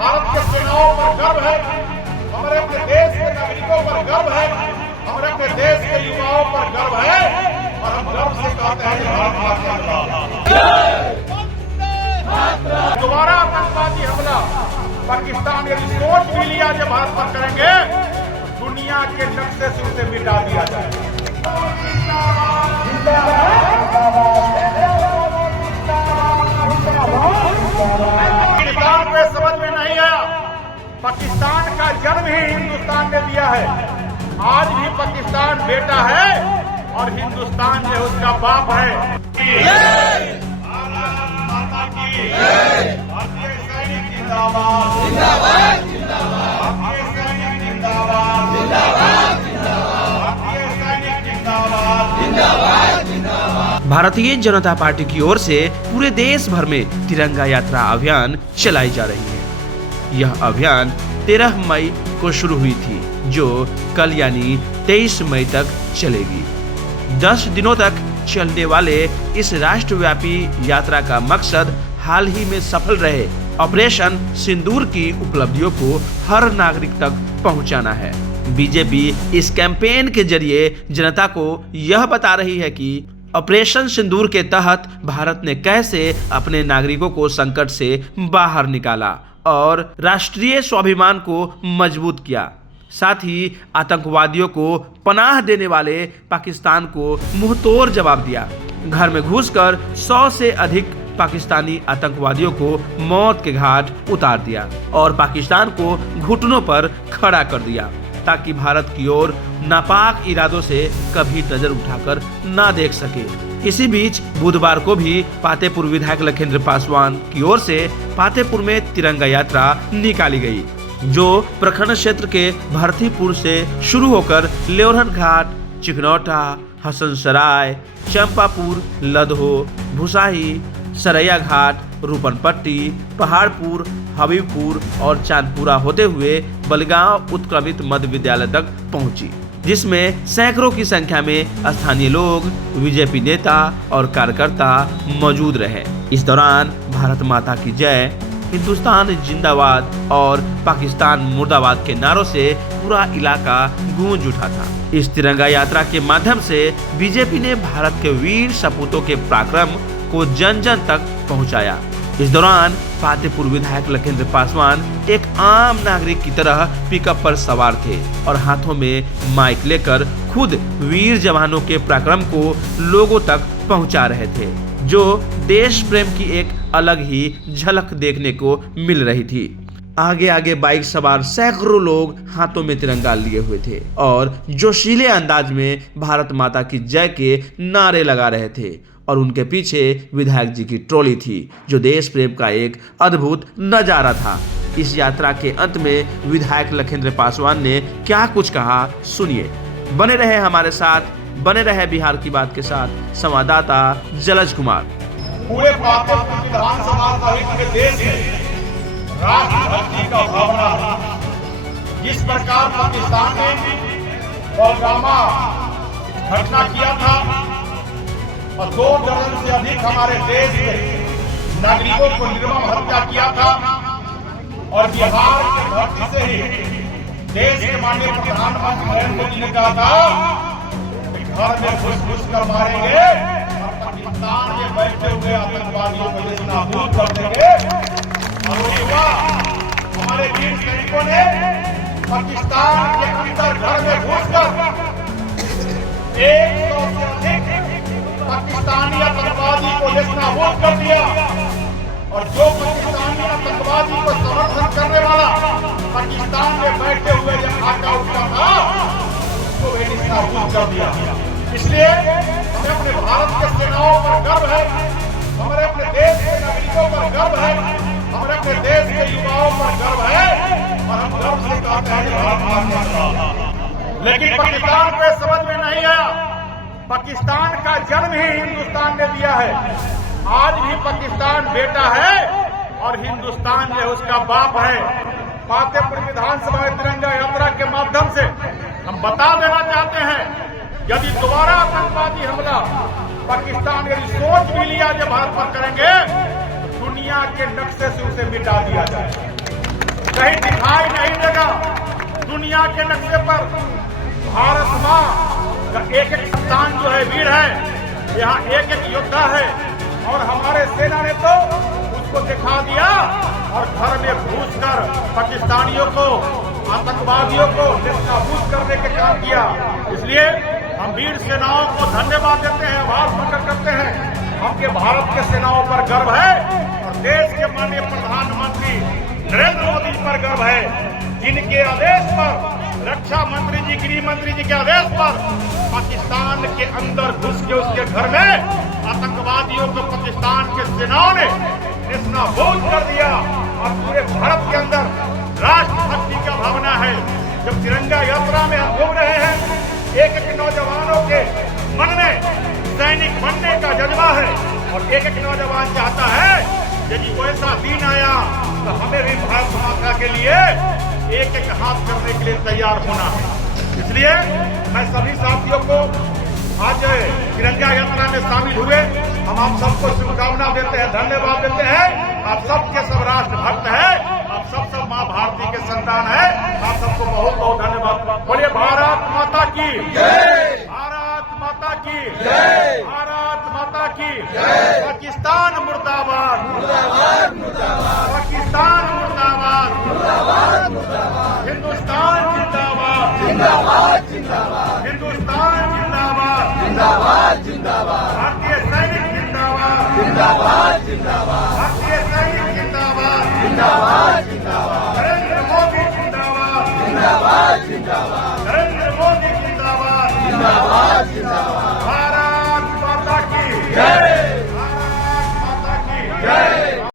भारत के सेनाओं पर गर्व है, हमारे अपने देश के नागरिकों पर गर्व है, हमारे अपने देश के युवाओं पर गर्व है और हम गर्व से कहते हैं भारत माता। दोबारा आतंकवादी हमला पाकिस्तान यदि सोच भी लिया जब भारत पर करेंगे तो दुनिया के नक्शे से उसे मिटा दिया जाए। पाकिस्तान को समझ में नहीं आया, पाकिस्तान का जन्म ही हिंदुस्तान ने दिया है। आज भी पाकिस्तान बेटा है और हिंदुस्तान जो उसका बाप है। माता की भारतीय सैनिक जिंदाबाद, जिंदाबाद, जिंदाबाद, भारतीय सैनिक जिंदाबाद, जिंदाबाद, जिंदाबाद, भारतीय सैनिक जिंदाबाद, जिंदाबाद, जिंदाबाद। भारतीय जनता पार्टी की ओर से पूरे देश भर में तिरंगा यात्रा अभियान चलाई जा रही है। यह अभियान 13 मई को शुरू हुई थी, जो कल यानी 23 मई तक चलेगी। 10 दिनों तक चलने वाले इस राष्ट्रव्यापी यात्रा का मकसद हाल ही में सफल रहे ऑपरेशन सिंदूर की उपलब्धियों को हर नागरिक तक पहुंचाना है। बीजेपी इस कैंपेन के जरिए जनता को यह बता रही है कि ऑपरेशन सिंदूर के तहत भारत ने कैसे अपने नागरिकों को संकट से बाहर निकाला और राष्ट्रीय स्वाभिमान को मजबूत किया। साथ ही आतंकवादियों को पनाह देने वाले पाकिस्तान को मुंहतोड़ जवाब दिया। घर में घुसकर 100 से अधिक पाकिस्तानी आतंकवादियों को मौत के घाट उतार दिया और पाकिस्तान को घुटनों पर खड़ा कर दिया ताकि भारत की ओर नापाक इरादों से कभी नजर उठाकर ना देख सके। इसी बीच बुधवार को भी पातेपुर विधायक लखिंद्र पासवान की ओर से पातेपुर में तिरंगा यात्रा निकाली गई, जो प्रखंड क्षेत्र के भरतीपुर से शुरू होकर लेवरहन घाट, चिकनौटा, हसनसराय, चंपापुर, लदहो, भुसाही, सरैया घाट, रूपनपट्टी, पहाड़पुर, हबीबपुर और चांदपुरा होते हुए बलगांव उत्क्रमित मध्य विद्यालय तक पहुंची, जिसमें सैकड़ों की संख्या में स्थानीय लोग, बीजेपी नेता और कार्यकर्ता मौजूद रहे। इस दौरान भारत माता की जय, हिंदुस्तान जिंदाबाद और पाकिस्तान मुर्दाबाद के नारों से पूरा इलाका गूंज उठा था। इस तिरंगा यात्रा के माध्यम से बीजेपी ने भारत के वीर सपूतों के पराक्रम को जन जन तक पहुंचाया। इस दौरान पातेपुर विधायक लखिंद्र पासवान एक आम नागरिक की तरह पिकअप पर सवार थे और हाथों में माइक लेकर खुद वीर जवानों के पराक्रम को लोगों तक पहुंचा रहे थे, जो देश प्रेम की एक अलग ही झलक देखने को मिल रही थी। आगे आगे बाइक सवार सैकड़ों लोग हाथों में तिरंगा लिए हुए थे और जोशीले अंदाज में भारत माता की जय के नारे लगा रहे थे और उनके पीछे विधायक जी की ट्रॉली थी, जो देश प्रेम का एक अद्भुत नजारा था। इस यात्रा के अंत में विधायक लखिंद्र पासवान ने क्या कुछ कहा, सुनिए। बने रहे हमारे साथ, बने रहे बिहार की बात के साथ संवाददाता जलज कुमार। पूरे पातेपुर विधानसभा सहित के देश में राष्ट्रभक्ति का भावना, जिस प्रकार पाकिस्तान ने पुलवामा घटना किया था और 2 दर्जन से अधिक हमारे देश के नागरिकों को निर्मम हत्या किया था और बिहार की धरती से ही देश के माननीय प्रधानमंत्री नरेंद्र मोदी ने कहा था कि घर में घुस कर मारेंगे और पाकिस्तान में बैठे हुए आतंकवादियों को नाबूद कर देंगे। और हमारे वीर सैनिकों ने पाकिस्तान के अंदर घर में घुसकर 100 से अधिक पाकिस्तानी आतंकवादी को नेस्तनाबूद कर दिया और जो पाकिस्तानी आतंकवादी को समर्थन करने वाला पाकिस्तान में बैठे हुए जो आका उठा था उसको भी नेस्तनाबूद कर दिया। इसलिए हमें अपने भारत के सेनाओं पर गर्व है, हमारे अपने देश के नागरिकों पर गर्व है, हमारे अपने देश के युवाओं पर गर्व है और हम गर्व से कहते हैं भारत माता। लेकिन पाकिस्तान को समझ में नहीं आया, पाकिस्तान का जन्म ही हिंदुस्तान ने दिया है। आज भी पाकिस्तान बेटा है और हिंदुस्तान जो उसका बाप है। पातेपुर विधानसभा में तिरंगा यात्रा के माध्यम से हम बता देना चाहते हैं, यदि दोबारा आतंकवादी हमला पाकिस्तान यदि सोच भी लिया जब भारत पर करेंगे तो दुनिया के नक्शे से उसे मिटा दिया जाए। कहीं दिखाई नहीं देगा। दुनिया के नक्शे पर भारत माँ का एक एक संतान जो है वीर है, यहाँ एक एक योद्धा है। और हमारे सेना ने तो उसको दिखा दिया और घर में घुसकर पाकिस्तानियों को, आतंकवादियों को निष्काबूद करने के काम किया। इसलिए हम वीर सेनाओं को धन्यवाद देते हैं, आभार प्रकट करते हैं। हमके भारत के सेनाओं पर गर्व है और देश के माननीय प्रधानमंत्री नरेंद्र मोदी पर गर्व है, जिनके आदेश पर, रक्षा मंत्री जी, गृह मंत्री जी के आदेश पर पाकिस्तान के अंदर घुस के उसके घर में आतंकवादियों को पाकिस्तान के सेनाओं ने निष्काबूद कर दिया। और पूरे भारत के अंदर राष्ट्रभक्ति का भावना है। जब तिरंगा यात्रा में हम घूम रहे हैं, एक एक नौजवानों के मन में सैनिक बनने का जज्बा है और एक एक नौजवान चाहता है यदि कोई ऐसा दिन आया तो हमें भी भारत माता के लिए एक एक हाथ करने के लिए तैयार होना है। इसलिए मैं सभी साथियों को आज तिरंगा यात्रा में शामिल हुए हम आप सबको शुभकामना देते हैं, धन्यवाद देते हैं। आप सबके सब राष्ट्र भक्त है, आप सब माँ भारती के संतान है। आप सबको बहुत बहुत धन्यवाद। बोलिए भारत माता की जय, भारत माता की जय, भारत माता की जय। पाकिस्तान मुर्दाबाद, मुर्दाबाद, मुर्दाबाद, पाकिस्तान मुर्दाबाद, मुर्दाबाद, मुर्दाबाद, हिंदुस्तान जिंदाबाद, जिंदाबाद, जिंदाबाद, हिंदुस्तान जिंदाबाद, जिंदाबाद, जिंदाबाद, भारतीय सैनिक जिंदाबाद, जिंदाबाद, जिंदाबाद, भारतीय सैनिक जिंदाबाद, जिंदाबाद, जिंदाबाद, नरेंद्र मोदी जिंदाबाद, जिंदाबाद, जिंदाबाद, नरेंद्र मोदी जिंदाबाद, जिंदाबाद, जिंदाबाद, भारत माता की जय।